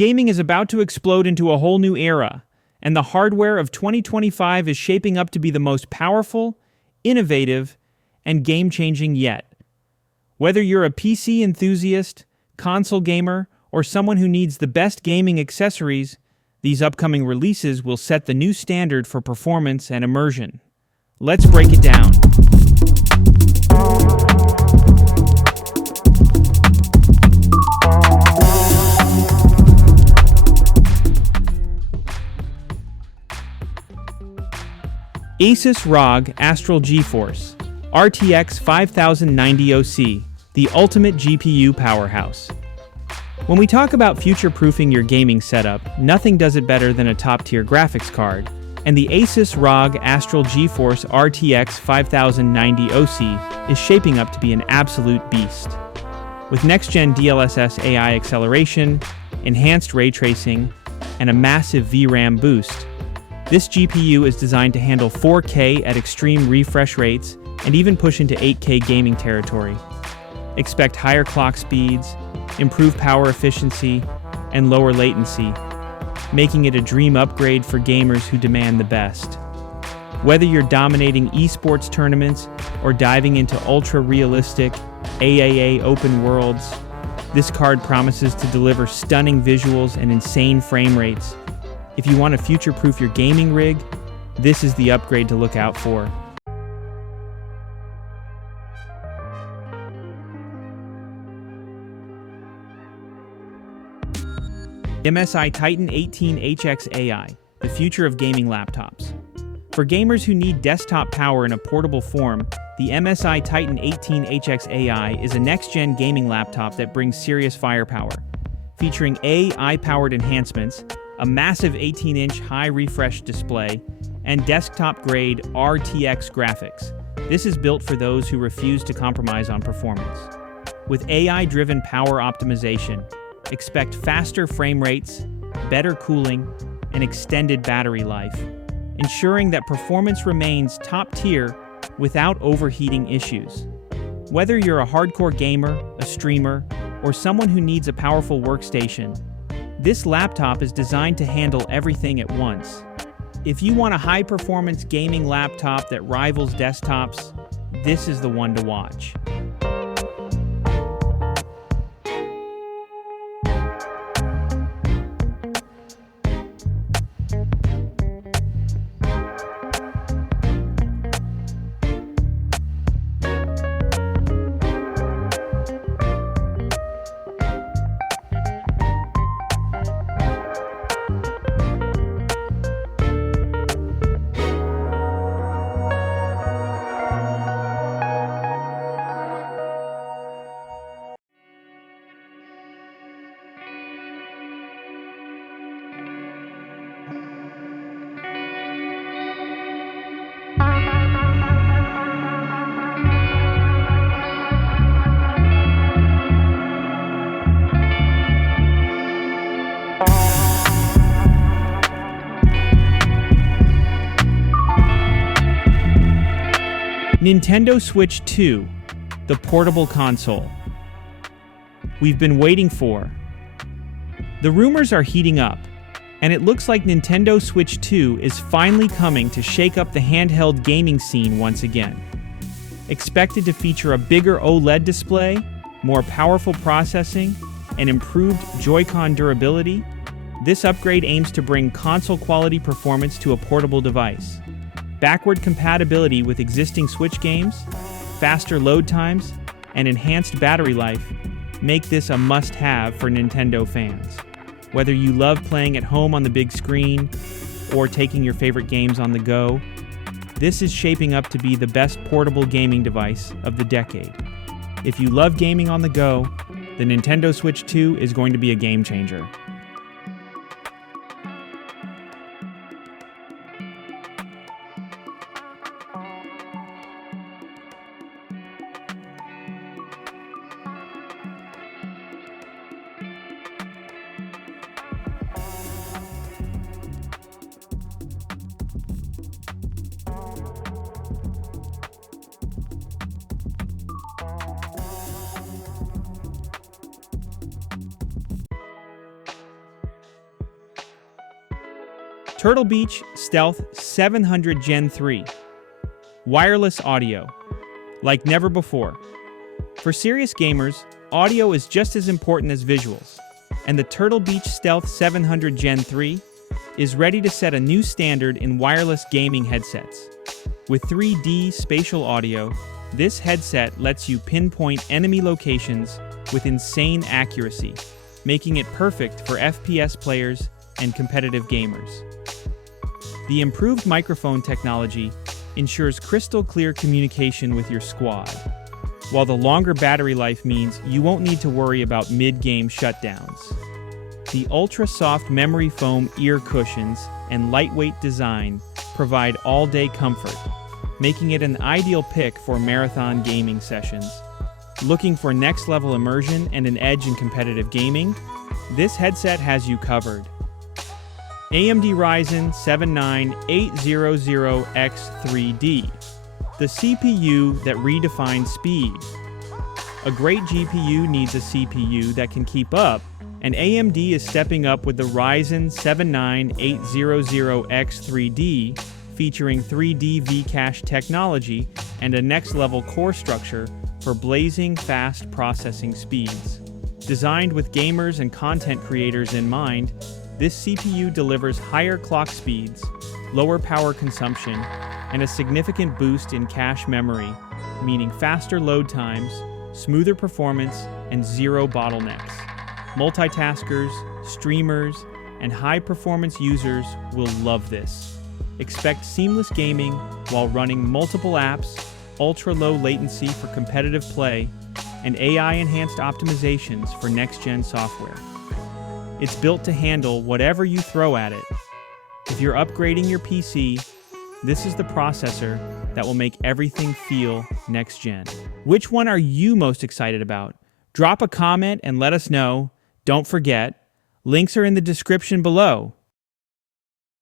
Gaming is about to explode into a whole new era, and the hardware of 2025 is shaping up to be the most powerful, innovative, and game-changing yet. Whether you're a PC enthusiast, console gamer, or someone who needs the best gaming accessories, these upcoming releases will set the new standard for performance and immersion. Let's break it down. Asus ROG Astral GeForce RTX 5090 OC, the ultimate GPU powerhouse. When we talk about future-proofing your gaming setup, nothing does it better than a top-tier graphics card, and the Asus ROG Astral GeForce RTX 5090 OC is shaping up to be an absolute beast. With next-gen DLSS AI acceleration, enhanced ray tracing, and a massive VRAM boost, this GPU is designed to handle 4K at extreme refresh rates and even push into 8K gaming territory. Expect higher clock speeds, improved power efficiency, and lower latency, making it a dream upgrade for gamers who demand the best. Whether you're dominating esports tournaments or diving into ultra-realistic AAA open worlds, this card promises to deliver stunning visuals and insane frame rates. If you want to future-proof your gaming rig, this is the upgrade to look out for. MSI Titan 18HX AI, the future of gaming laptops. For gamers who need desktop power in a portable form, the MSI Titan 18HX AI is a next-gen gaming laptop that brings serious firepower. Featuring AI-powered enhancements, a massive 18-inch high-refresh display, and desktop-grade RTX graphics. This is built for those who refuse to compromise on performance. With AI-driven power optimization, expect faster frame rates, better cooling, and extended battery life, ensuring that performance remains top-tier without overheating issues. Whether you're a hardcore gamer, a streamer, or someone who needs a powerful workstation, this laptop is designed to handle everything at once. If you want a high-performance gaming laptop that rivals desktops, this is the one to watch. Nintendo Switch 2, the portable console. We've been waiting for. The rumors are heating up, and it looks like Nintendo Switch 2 is finally coming to shake up the handheld gaming scene once again. Expected to feature a bigger OLED display, more powerful processing, and improved Joy-Con durability, this upgrade aims to bring console-quality performance to a portable device. Backward compatibility with existing Switch games, faster load times, and enhanced battery life make this a must-have for Nintendo fans. Whether you love playing at home on the big screen or taking your favorite games on the go, this is shaping up to be the best portable gaming device of the decade. If you love gaming on the go, the Nintendo Switch 2 is going to be a game changer. Turtle Beach Stealth 700 Gen 3. Wireless audio. Like never before. For serious gamers, audio is just as important as visuals, and the Turtle Beach Stealth 700 Gen 3 is ready to set a new standard in wireless gaming headsets. With 3D spatial audio, this headset lets you pinpoint enemy locations with insane accuracy, making it perfect for FPS players and competitive gamers. The improved microphone technology ensures crystal clear communication with your squad, while the longer battery life means you won't need to worry about mid-game shutdowns. The ultra-soft memory foam ear cushions and lightweight design provide all-day comfort, making it an ideal pick for marathon gaming sessions. Looking for next-level immersion and an edge in competitive gaming? This headset has you covered. AMD Ryzen 79800X3D, the CPU that redefines speed. A great GPU needs a CPU that can keep up, and AMD is stepping up with the Ryzen 79800X3D, featuring 3D V-Cache technology and a next-level core structure for blazing fast processing speeds. Designed with gamers and content creators in mind, this CPU delivers higher clock speeds, lower power consumption, and a significant boost in cache memory, meaning faster load times, smoother performance, and zero bottlenecks. Multitaskers, streamers, and high-performance users will love this. Expect seamless gaming while running multiple apps, ultra-low latency for competitive play, and AI-enhanced optimizations for next-gen software. It's built to handle whatever you throw at it. If you're upgrading your PC, this is the processor that will make everything feel next-gen. Which one are you most excited about? Drop a comment and let us know. Don't forget, links are in the description below.